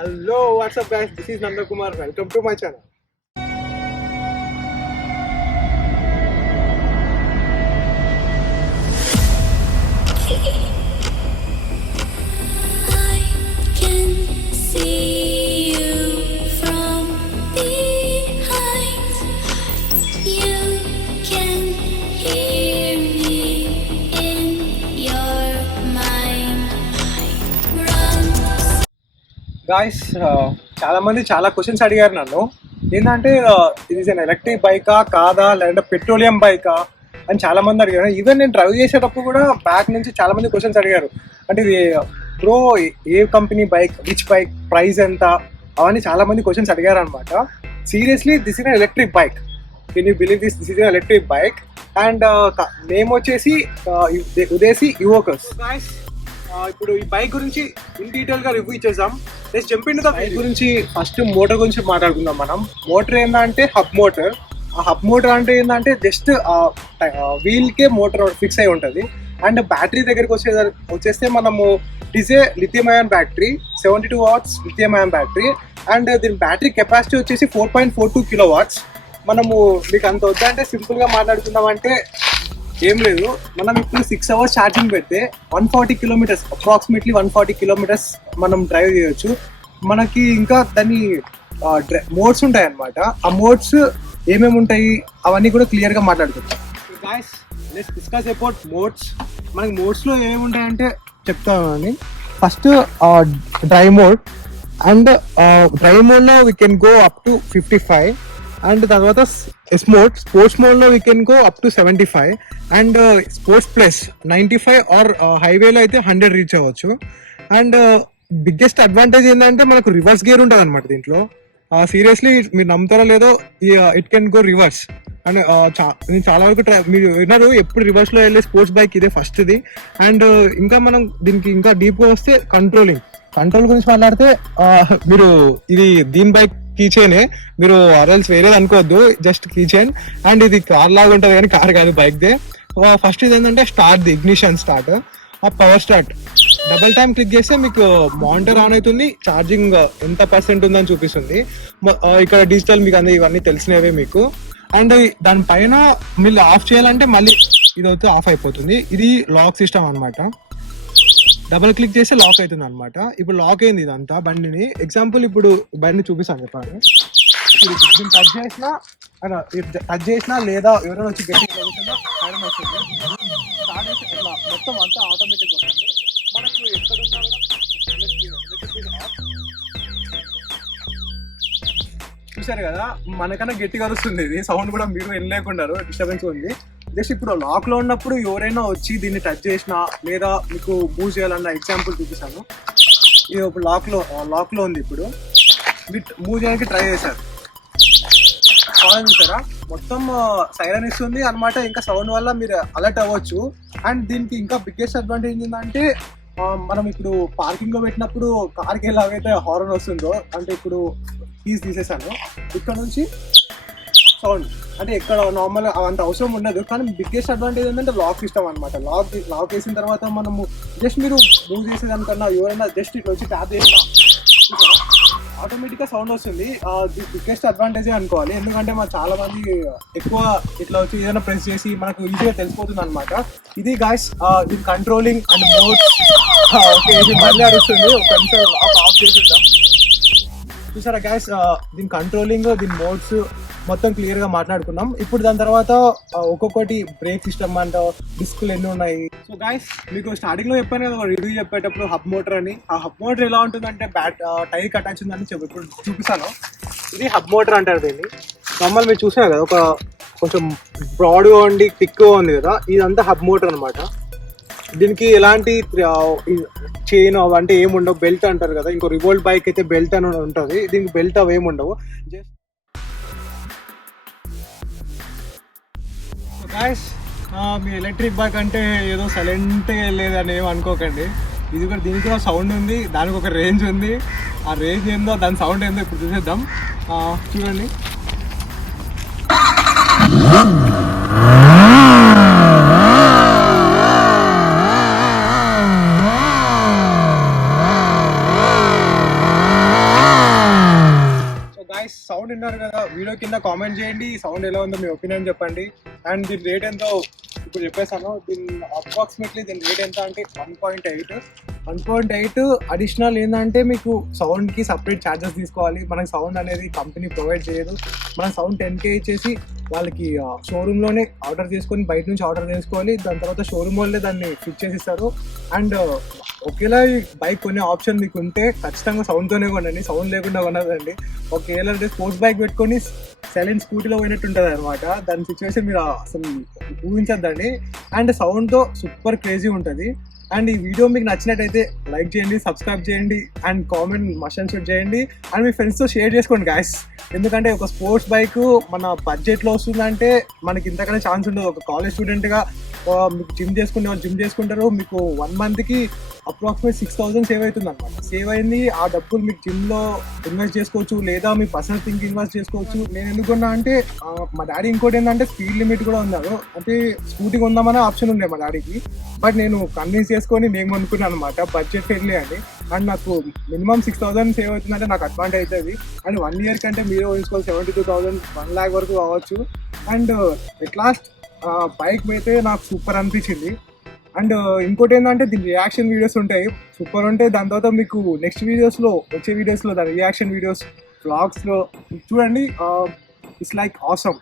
Hello, what's up guys? This is Nanda Kumar. Welcome to my channel. Guys చాలా మంది చాలా questions అడిగారు నన్ను. ఏంటంటే ఇది ఎలక్ట్రిక్ బైకా కాదా, లేదంటే పెట్రోలియం బైకా అని చాలా మంది అడిగారు. ఈవెన్ నేను డ్రైవ్ చేసేటప్పుడు కూడా బ్యాక్ నుంచి చాలా మంది క్వశ్చన్స్ అడిగారు. అంటే ఇది bro A company bike, which bike, price ఎంత, అవన్నీ చాలా మంది క్వశ్చన్స్ అడిగారు అనమాట. Seriously this is electric bike. Can you believe this is electric bike. And name వచ్చేసి ఉదేసి ఇవోకస్. గాయస్ ఇప్పుడు ఈ బైక్ గురించి ఇన్ డీటెయిల్ గా రివ్యూ ఇచ్చేసాం. Next jump into the bike గురించి. ఫస్ట్ మోటార్ గురించి మాట్లాడుకుందాం మనం. మోటార్ ఏంటంటే హబ్ మోటార్. ఆ హబ్ మోటార్ అంటే ఏంటంటే జస్ట్ వీల్ కే మోటార్ ఫిక్స్ అయి ఉంటుంది. అండ్ బ్యాటరీ దగ్గరికి వచ్చేస్తే మనము డిజే lithium ion battery, 72 watts lithium ion battery. And దీని బ్యాటరీ కెపాసిటీ వచ్చేసి 4.42 kilowatts. మనము మీకు అంత వద్దంటే సింపుల్ గా మాట్లాడుకుందాం అంటే ఏం లేదు. మనం ఇప్పుడు 6 hours ఛార్జింగ్ పెడితే 140 kilometers, అప్రాక్సిమేట్లీ 140 kilometers మనం డ్రైవ్ చేయొచ్చు. మనకి ఇంకా దాన్ని మోడ్స్ ఉంటాయి అన్నమాట. ఆ మోడ్స్ ఏమేమి ఉంటాయి అవన్నీ కూడా క్లియర్ గా మాట్లాడుకుంటాం. Guys let's discuss about modes. మనకి మోడ్స్ లో ఏమేమి ఉంటాయంటే చెప్తామని. First drive mode. And drive mode లో we can go up to 55. And తర్వాత మోడ్, స్పోర్ట్స్ మోడ్ లో we can go up to 75. And sports plus 95 or హైవేలో అయితే 100 రీచ్ అవ్వచ్చు. అండ్ బిగ్గెస్ట్ అడ్వాంటేజ్ ఏంటంటే మనకు రివర్స్ గేర్ ఉంటుంది అనమాట దీంట్లో. సీరియస్లీ మీరు నమ్ముతారో లేదో, it can go reverse. And నేను చాలా వరకు మీరు విన్నారు ఎప్పుడు రివర్స్ లో వెళ్ళే స్పోర్ట్స్ బైక్ ఇదే ఫస్ట్ది. అండ్ ఇంకా మనం దీనికి ఇంకా డీప్ గా వస్తే కంట్రోల్ గురించి మాట్లాడితే మీరు ఇది దీని బైక్ కీచైనే, మీరు ఆర్ఎల్స్ వేరేది అనుకోవద్దు, జస్ట్ కీచైన్. అండ్ ఇది కార్ లాగా ఉంటుంది కానీ కార్ కాదు, బైక్ దే. ఫస్ట్ ఇది ఏంటంటే స్టార్ట్, ది ఇగ్నిషన్ స్టార్ట్, ఆ power start. Double time click చేస్తే మీకు మానిటర్ ఆన్ అవుతుంది, ఛార్జింగ్ ఎంత % ఉందని చూపిస్తుంది. ఇక్కడ డిజిటల్ మీకు అన్ని ఇవన్నీ తెలిసినవే మీకు. అండ్ దానిపైన మీరు ఆఫ్ చేయాలంటే మళ్ళీ ఇదైతే ఆఫ్ అయిపోతుంది. ఇది లాక్ సిస్టమ్ అనమాట. డబుల్ క్లిక్ చేస్తే లాక్ అవుతుంది అనమాట. ఇప్పుడు లాక్ అయింది ఇదంతా బండిని. ఎగ్జాంపుల్ ఇప్పుడు బండిని చూపిస్తాను చెప్పాను. దీన్ని టచ్ చేసినా లేదా ఎవరైనా వచ్చి గట్టి ఐరన్ వస్తుంది, స్టార్ట్ చేసి ఇట్లా మొత్తం అంతా ఆటోమేటిక్ వస్తుంది. మనకు ఎక్కడున్నా కూడా చూసారు కదా, మనకన్నా గట్టిగా వస్తుంది ఇది సౌండ్ కూడా. మీరు వెళ్ళలేకున్నారు, డిస్టర్బెన్స్ ఉంది. జస్ట్ ఇప్పుడు లాక్ లో ఉన్నప్పుడు ఎవరైనా వచ్చి దీన్ని టచ్ చేసినా లేదా మీకు మూవ్ చేయాలన్న ఎగ్జాంపుల్ చూపిస్తాను. ఇది ఇప్పుడు లాక్ లో ఉంది. ఇప్పుడు మీరు మూవ్ చేయడానికి ట్రై చేశారు, సౌండ్ చూసారా, మొత్తం సైరన్ ఇస్తుంది అనమాట. ఇంకా సౌండ్ వల్ల మీరు అలర్ట్ అవ్వచ్చు. అండ్ దీనికి ఇంకా బిగ్గెస్ట్ అడ్వాంటేజ్ ఏంటంటే మనం ఇప్పుడు పార్కింగ్ లో పెట్టినప్పుడు కార్కి ఎలాగైతే హారన్ వస్తుందో, అంటే ఇప్పుడు కీస్ తీసేసాను, ఇక్కడ నుంచి సౌండ్ అంటే ఎక్కడ నార్మల్ అంత అవసరం ఉండదు. కానీ బిగ్గెస్ట్ అడ్వాంటేజ్ ఏంటంటే లాక్ సిస్టమ్ అనమాట. లాక్ వేసిన తర్వాత మనము జస్ట్ మీరు మూవ్ చేసేదానికన్నా ఎవరైనా జస్ట్ ఇట్లా వచ్చి ట్యాప్ చేసినా ఆటోమేటిక్గా సౌండ్ వస్తుంది. బిగ్గెస్ట్ అడ్వాంటేజే అనుకోవాలి. ఎందుకంటే మన చాలా మంది ఎక్కువ ఇట్లా వచ్చి ఏదైనా ప్రెస్ చేసి మనకు ఈజీగా తెలిసిపోతుంది అనమాట. ఇది గాయ్స్ దీని కంట్రోలింగ్ అండ్ మోడ్స్. ఓకే, ఇది మళ్ళీ అరుస్తుంది, ఒక నిమిషం లాక్ ఆఫ్ చేసేద్దాం. చూసారా గాయ్స్, దీని కంట్రోలింగ్, దీని మోడ్స్ మొత్తం క్లియర్ గా మాట్లాడుకున్నాం. ఇప్పుడు దాని తర్వాత ఒక్కొక్కటి బ్రేక్ సిస్టమ్ అండ్ డిస్క్లు ఎన్ని ఉన్నాయి. సో గాయ్స్ మీకు స్టార్టింగ్ లో చెప్పాను కదా రివ్యూ చెప్పేటప్పుడు హబ్ మోటార్ అని. ఆ హబ్ మోటార్ ఎలా ఉంటుందంటే టైర్ అటాచ్ ఉందని ఇప్పుడు చూపిస్తాను. ఇది హబ్ మోటార్ అంటారు దీన్ని. నార్మల్ మీరు చూసారు కదా, ఒక కొంచెం బ్రాడ్గా ఉండి థిక్గా ఉంది కదా, ఇదంతా హబ్ మోటార్ అనమాట. దీనికి ఎలాంటి చైన్ అంటే ఏముండవు. బెల్ట్ అంటారు కదా, ఇంకో రివోల్ట్ బైక్ అయితే బెల్ట్ అని ఉంటుంది, దీనికి బెల్ట్ అవి ఏముండవు. జస్ట్ గాయ్స్ మీ ఎలక్ట్రిక్ బైక్ అంటే ఏదో సైలెంట్గా వెళ్ళేదని ఏమి అనుకోకండి. ఇది కూడా, దీనికి కూడా సౌండ్ ఉంది, దానికి ఒక రేంజ్ ఉంది. ఆ రేంజ్ ఏందో, దాని సౌండ్ ఏందో ఇప్పుడు చూసేద్దాం. చూడండి. సౌండ్ విన్నారు కదా, వీడియో కింద కామెంట్ చేయండి సౌండ్ ఎలా ఉందో మీ ఒపీనియన్ చెప్పండి. అండ్ దీని రేట్ ఎంతో ఇప్పుడు చెప్పేసాను. దీని అప్రాక్సిమేట్లీ దీని రేట్ ఎంత అంటే 1.8 అడిషనల్. ఏంటంటే మీకు సౌండ్కి సపరేట్ ఛార్జెస్ తీసుకోవాలి. మనకి సౌండ్ అనేది కంపెనీ ప్రొవైడ్ చేయదు. మనం సౌండ్ 10K ఇచ్చేసి వాళ్ళకి షోరూంలోనే ఆర్డర్ చేసుకొని బయట నుంచి ఆర్డర్ చేసుకోవాలి. దాని తర్వాత షోరూమ్ వాళ్ళే దాన్ని ఫిట్ చేసి ఇస్తారు. అండ్ ఒకేలా ఈ బైక్ కొనే ఆప్షన్ మీకు ఉంటే ఖచ్చితంగా సౌండ్తోనే కొనండి, సౌండ్ లేకుండా కొనదండి. ఒకేలా అంటే స్పోర్ట్స్ బైక్ పెట్టుకొని సైలెంట్ స్కూటీలో పోయినట్టు ఉంటుంది అనమాట. దాని సిచ్యువేషన్ మీరు అసలు ఊహించద్దండి. అండ్ సౌండ్తో సూపర్ క్రేజీ ఉంటుంది. అండ్ ఈ వీడియో మీకు నచ్చినట్టయితే లైక్ చేయండి, సబ్స్క్రైబ్ చేయండి అండ్ కామెంట్ మషన్ షూట్ చేయండి. అండ్ మీ ఫ్రెండ్స్తో షేర్ చేసుకోండి గాయస్. ఎందుకంటే ఒక స్పోర్ట్స్ బైక్ మన బడ్జెట్లో వస్తుందంటే మనకి ఇంతకన్నా ఛాన్స్ ఉండదు. ఒక కాలేజ్ స్టూడెంట్గా మీకు జిమ్ చేసుకునే వాళ్ళు జిమ్ చేసుకుంటారు. మీకు 1 మంత్కి అప్రాక్సిమేట్ 6,000 సేవ్ అవుతుంది అనమాట. సేవ్ అయింది ఆ డబ్బులు మీకు జిమ్లో ఇన్వెస్ట్ చేసుకోవచ్చు, లేదా మీ పర్సనల్ థింగ్ ఇన్వెస్ట్ చేసుకోవచ్చు. నేను ఎందుకున్నా అంటే మా డాడీ ఇంకోటి ఏంటంటే స్పీడ్ లిమిట్ కూడా ఉన్నారు. అంటే స్కూటీ కొందామనే ఆప్షన్ ఉండే మా డాడీకి. బట్ నేను కన్విన్స్ చేసుకొని నేను కొనుక్కున్నాను అనమాట, బడ్జెట్ ఫ్రెండ్లీ అని. అండ్ నాకు మినిమం 6,000 సేవ్ అవుతుందంటే నాకు అడ్వాంటేజ్ అవుతుంది. అండ్ 1 ఇయర్ కంటే మీరు తీసుకోవాలి 72,000, 1 lakh వరకు కావచ్చు. అండ్ ఎట్ లాస్ట్ బైక్ అయితే నాకు సూపర్ అనిపించింది. అండ్ ఇంకోటి ఏంటంటే దీని రియాక్షన్ వీడియోస్ ఉంటాయి, సూపర్ ఉంటాయి. దాని తర్వాత మీకు నెక్స్ట్ వచ్చే వీడియోస్లో దాని రియాక్షన్ వీడియోస్ వ్లాగ్స్లో చూడండి. It's like awesome.